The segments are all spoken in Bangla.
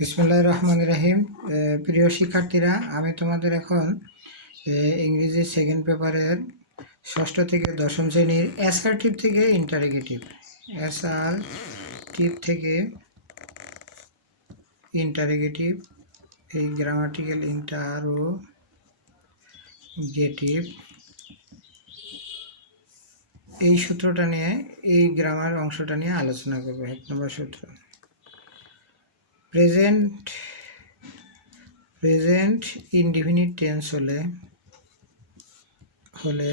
বিসমিল্লাহির রহমানির রহিম। প্রিয় শিক্ষার্থীরা, আমি তোমাদের এখন ইংরেজি সেকেন্ড পেপারের ষষ্ঠ থেকে দশম শ্রেণীর অ্যাসার্টিভ থেকে ইন্টারোগেটিভ এই গ্রামাটিক্যাল ইন্টারোগেটিভ এই সূত্রটা নিয়ে, এই গ্রামার অংশটা নিয়ে আলোচনা করবো। 1 নম্বর সূত্র, প্রেজেন্ট ইনডিফিনিট টেন্স হলে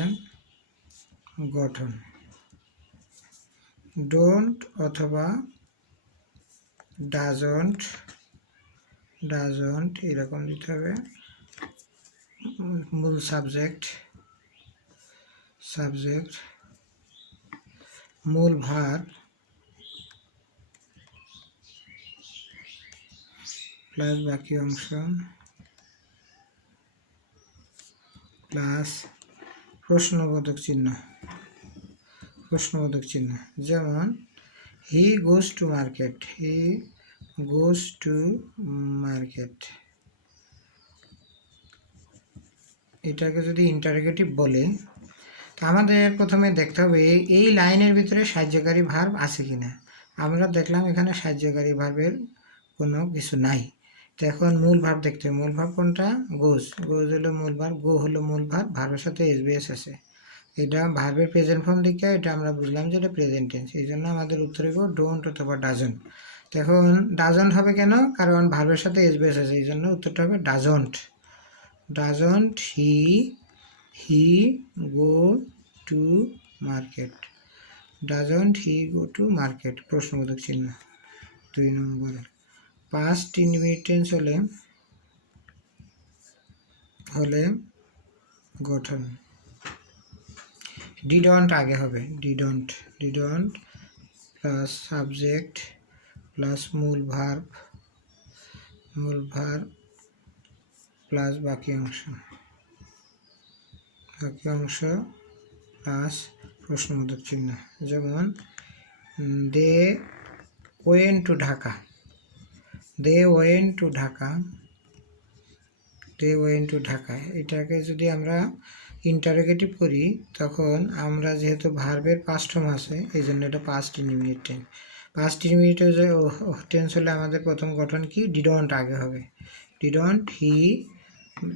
গঠন ডোন্ট অথবা ডাজন্ট এরকম দিতে হবে। মূল সাবজেক্ট মূল ভার্ব প্লাস বাকি অংশ প্লাস প্রশ্নবোধক চিহ্ন। যেমন হি গোজ টু মার্কেট, এটাকে যদি ইন্টারোগেটিভ বলে, তো আমাদের প্রথমে দেখতে হবে এই লাইনের ভিতরে সাহায্যকারী ভার্ব আছে কিনা। আমরা দেখলাম এখানে সাহায্যকারী ভার্বের কোনো কিছু নাই। তো এখন মূল ভার্ব দেখতে হবে। মূল ভার্ব কোনটা? গোজ হলো মূল ভার্ব, গো হলো মূল ভার্ব, ভার্বের সাথে এসবিএস আছে। এটা ভার্বের প্রেজেন্ট ফর্ম দিকে, এটা আমরা বুঝলাম যে এটা প্রেজেন্ট টেন্স। এই জন্য আমাদের উত্তরে গো ডোন্ট অথবা ডাজন্ট। তো এখন ডাজন্ট হবে কেন? কারণ ভার্বের সাথে এসবিএস আছে, এই জন্য উত্তরটা হবে doesn't he go to market. প্রশ্নবোধক চিহ্ন। 2 নম্বর, পাস্ট ইনডিফিনিট টেন্স হলে গঠন ডিডন্ট আগে হবে। ডিডন্ট প্লাস সাবজেক্ট প্লাস মূল ভার্ব প্লাস বাকি অংশ প্লাস প্রশ্নবোধক চিহ্ন। যেমন দে ওয়েন্ট টু ঢাকা। এটাকে যদি আমরা ইন্টারোগেটিভ করি, তখন আমরা যেহেতু ভার্বের পাস্ট ফর্ম আছে, এই জন্য এটা past indefinite tense. Past indefinite tense হলে আমাদের প্রথম গঠন কি? ডিডন্ট আগে হবে। ডিডন্ট হি,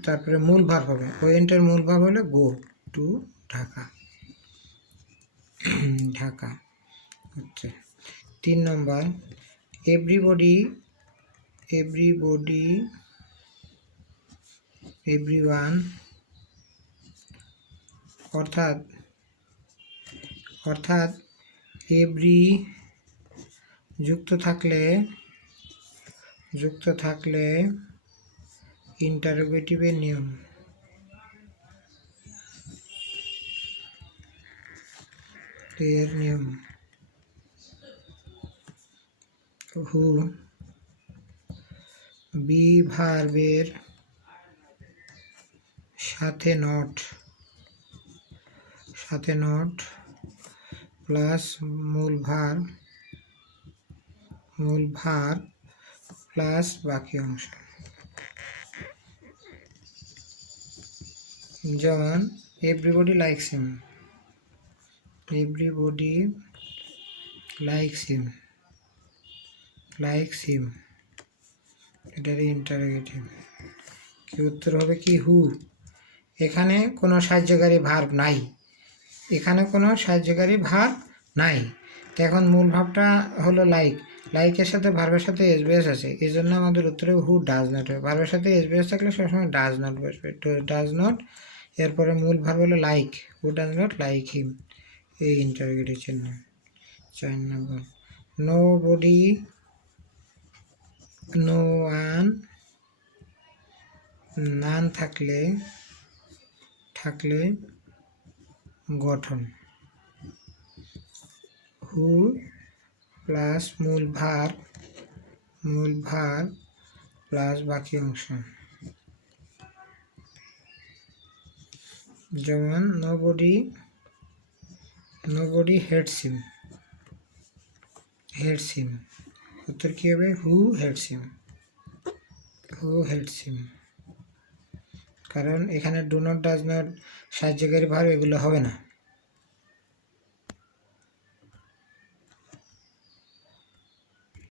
তারপরে মূল ভার্ব হবে। ওয়েন্টের মূল ভার্ব হলে গো টু ঢাকা। হচ্ছে 3 নম্বর, এভরিবডি এভরিওয়ান, অর্থাৎ এভরি যুক্ত থাকলে ইন্টারোগেটিভের নিয়ম। হু বি ভার্বের সাথে নট প্লাস মূল ভার্ব প্লাস বাকি অংশ। যেমন এভরিবডি লাইকস হিম, এটার ইন্টারোগেটিভ। কি উত্তর হবে কি? হু। এখানে কোনো সাহায্যকারী ভার্ব নাই। তো এখন মূল ভাবটা হলো লাইকের সাথে ভার্বের সাথে এসবিএস আছে, এই জন্য আমাদের উত্তরে হু ডাজ নট হবে। ভার্বের সাথে এসবিএস থাকলে সবসময় ডাজ নট বসবে। ডাজ নট, এরপরে মূল ভার্ব হলো like, who does not like him, এই ইন্টারোগেটিভ চিহ্ন। 4 নম্বর, নো ওয়ান, নান থাকলে গঠন হু প্লাস মূল ভার্ব প্লাস বাকি অংশ। যেমন নোবডি হেটস হিম, উত্তর কি হবে? হু হেটস হিম। হু হেডস হিম, কারণ এখানে ডু নট, ডাজ নট, সাহায্যকারী ভার্ব এগুলো হবে না।